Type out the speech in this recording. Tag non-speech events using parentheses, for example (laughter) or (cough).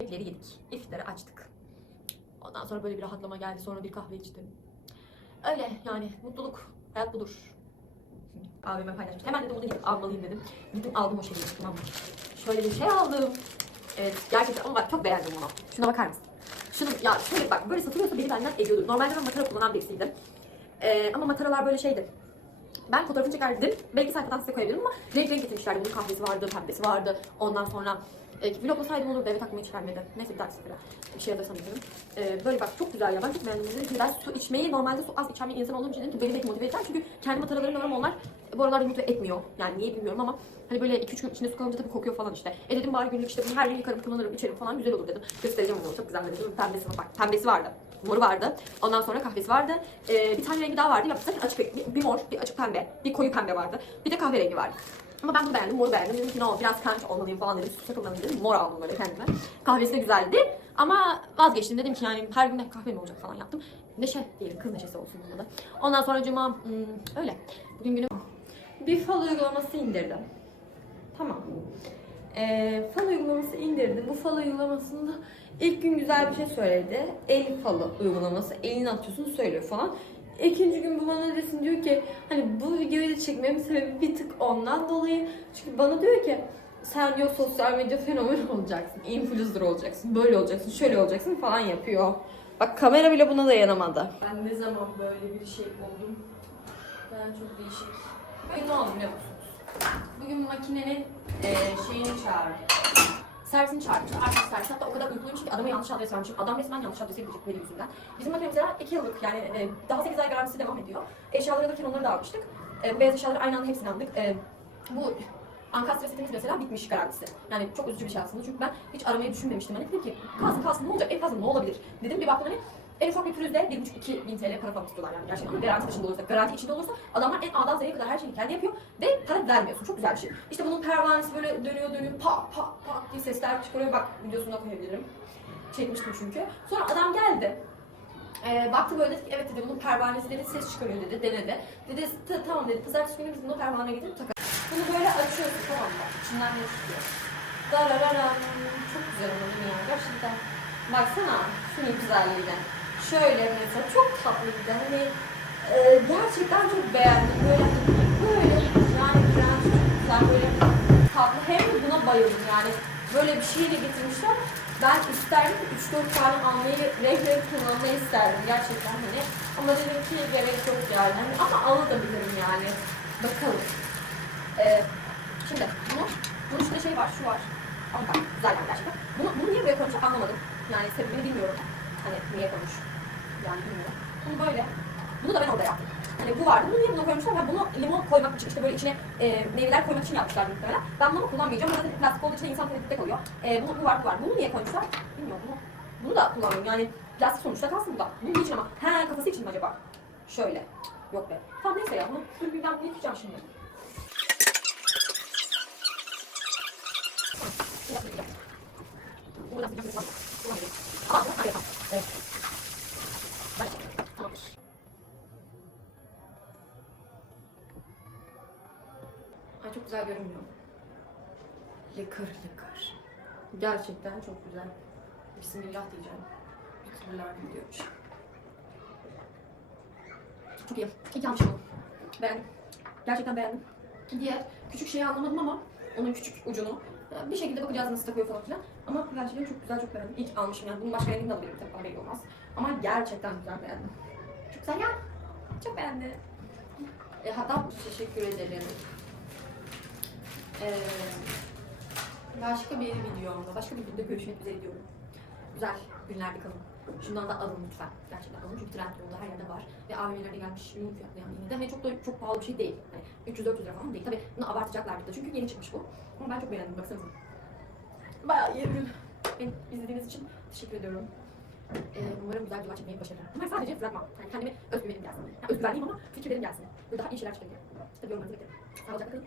Yemekleri yedik. İftarı açtık. Ondan sonra böyle bir rahatlama geldi. Sonra bir kahve içtim. Öyle yani mutluluk. Hayat budur. Abime paylaşmış. Hemen dedim onu gidip almalıyım dedim. Gittim aldım o şeyi. Tamam mı? Şöyle bir şey aldım. Evet gerçekten ama bak çok beğendim bunu. Şuna bakar mısın? Şunu ya şöyle bak böyle satılıyorsa beni benden ediyordur. Normalde ben matara kullanan birisiydim. Ee, ama mataralar böyle şeydi. Ben fotoğrafını çekerdim. Belki sayfadan size koyabilirim ama renk renk getirmişlerdi. Bunun kahvesi vardı, pembesi vardı. Ondan sonra e, vloglasaydım olurdu. Evet aklıma hiç gelmedi. Neyse bir dahaki sefere. Bir şey alırsam yaparım. E, böyle bak çok güzel ya. Ben çok beğendim. Dedim ki ben su içmeyi normalde su az içen bir insan olduğum için dedim ki beni de motive edeceğim. Çünkü kendi mataralarım var onlar bu aralar motive etmiyor. Yani niye bilmiyorum ama hani böyle 2-3 gün içinde su kalınca tabii kokuyor falan işte. E dedim bari günlük işte bunu her gün yıkarım, kullanırım, içerim falan güzel olur dedim. Göstereceğim onu. Çok güzel dedim. Pembesi. Bak pembesi vardı. Moru vardı. Ondan sonra kahvesi vardı. Ee, bir tane rengi daha vardı. Yapsak açık bir, bir mor, bir açık pembe, bir koyu pembe vardı. Bir de kahverengi vardı. Ama ben bunu beğendim, moru beğendim. Dedim ki ne olur biraz kanç olmalıyım falan dedim. Süt takılmalıyım. Mor aldım böyle kendime. Kahvesi de güzeldi. Ama vazgeçtim. Dedim ki yani her gün kahve mi olacak falan yaptım. Neşe diyelim, kız neşesi olsun bunda da. Ondan sonra cuma hmm, öyle. Bugün günüm bir fal uygulaması indirdim. Tamam. Ee, fal uygulaması indirdi. Bu fal uygulamasında ilk gün güzel bir şey söyledi. El falı uygulaması. Elini atıyorsun söylüyor falan. İkinci gün bu bana desin diyor ki hani bu videoyu da çekmemin sebebi bir tık ondan dolayı. Çünkü bana diyor ki sen diyor sosyal medya fenomeni (laughs) olacaksın. Influencer olacaksın. Böyle olacaksın. Şöyle olacaksın falan yapıyor. Bak kamera bile buna dayanamadı. Ben ne zaman böyle bir şey oldum? Ben çok değişik. Bugün ne oldu biliyor musunuz? Bugün makinenin e, şeyini çağırdı. Servisini çağırmış. Artık servis hatta o kadar adama yanlış adres vermişim. Adam resmen yanlış adrese gidecek benim yüzümden. Bizim makine mesela 2 yıllık yani e, daha 8 ay garantisi devam ediyor. Eşyaları alırken onları da almıştık. E, beyaz eşyaları aynı anda hepsini aldık. E, bu Ankastre setimiz mesela bitmiş garantisi. Yani çok üzücü bir şey aslında çünkü ben hiç aramayı düşünmemiştim. Hani dedim ki kalsın kalsın ne olacak en fazla ne olabilir dedim bir baktım hani en ufak bir pürüzde 1,5-2 bin TL para falan tutuyorlar yani gerçekten. Garanti dışında olursa, garanti içinde olursa adamlar en A'dan Z'ye kadar her şeyi kendi yapıyor ve para vermiyorsun. Çok güzel bir şey. İşte bunun pervanesi böyle dönüyor dönüyor pa pa pa diye sesler çıkarıyor. Bak videosunu da koyabilirim. Çekmiştim çünkü. Sonra adam geldi. Ee, baktı böyle dedi ki evet dedi bunun pervanesi dedi ses çıkarıyor dedi denedi. Dedi "Ta- tamam dedi pazartesi günü biz bunu pervane getirip takalım. Bunu böyle açıyorsun tamam mı? İçinden ne çıkıyor? Darararam. Çok güzel oldu ya gerçekten. Baksana şunun güzelliğine. Şöyle mesela çok tatlıydı. Hani e, gerçekten çok beğendim. Böyle böyle yani çok güzel böyle tatlı. Hem de buna bayıldım yani. Böyle bir şey de getirmişler. Ben isterdim ki 3-4 tane almayı, renk kullanmayı isterdim gerçekten hani. Ama dedim ki gerek yok yani. Hani ama alabilirim yani. Bakalım. Ee, şimdi bunu, bunun üstünde şey var, şu var. Ama bak, güzel yani gerçekten. Bunu, bunu niye buraya koymuş anlamadım. Yani sebebini bilmiyorum. Hani niye koymuş. Yani bilmiyorum. Bunu böyle. Bunu da ben orada yaptım. Hani bu vardı. Bunu niye buna koymuşlar? Ben bunu limon koymak için, işte böyle içine e, meyveler koymak için yapmışlar muhtemelen. Ben bunu kullanmayacağım. Zaten plastik olduğu için insan tetikte koyuyor. E, bu, bu var, bu var. Bunu niye koymuşlar? Bilmiyorum. Bunu, bunu da kullanmıyorum. Yani plastik sonuçta kalsın bu da. Bunun için ama. He kafası için mi acaba? Şöyle. Yok be. Tamam neyse ya. Bunu, dur bir ben bunu yıkayacağım şimdi. Ay çok güzel görünmüyor. Lıkır lıkır. Gerçekten çok güzel. Bismillah diyeceğim. Bismillah diyormuş. Çok iyi. İyi almışım bunu. Beğendim. Gerçekten beğendim. Diğer küçük şeyi anlamadım ama onun küçük ucunu bir şekilde bakacağız nasıl takıyor falan filan. Ama gerçekten çok güzel, çok beğendim. İlk almışım yani. Bunun başka rengini de alabilirim tabii belli olmaz. Ama gerçekten güzel beğendim. Çok güzel ya. Çok beğendim. E, hatta teşekkür ederim. Ee, başka bir videomda, başka bir videoda görüşmek üzere diyorum. Güzel günlerde kalın. Şundan da alın lütfen. Gerçekten alın çünkü trend yolda her yerde var. Ve AVM'lerde gelmiş ürün fiyatlı yani de. Ve çok da çok pahalı bir şey değil. Hani 300-400 lira falan değil. Tabii bunu abartacaklar burada çünkü yeni çıkmış bu. Ama ben çok beğendim baksanıza. Bayağı iyi ürün. Beni izlediğiniz için teşekkür ediyorum. Ee, umarım güzel videolar çekmeyi başarırım. Ama sadece bırakmam. Yani kendime özgüvenim gelsin. Yani özgüvenliyim ama fikirlerim gelsin. Böyle daha iyi şeyler çıkabilir. İşte yorumlarınızı beklerim. Sağlıcakla kalın.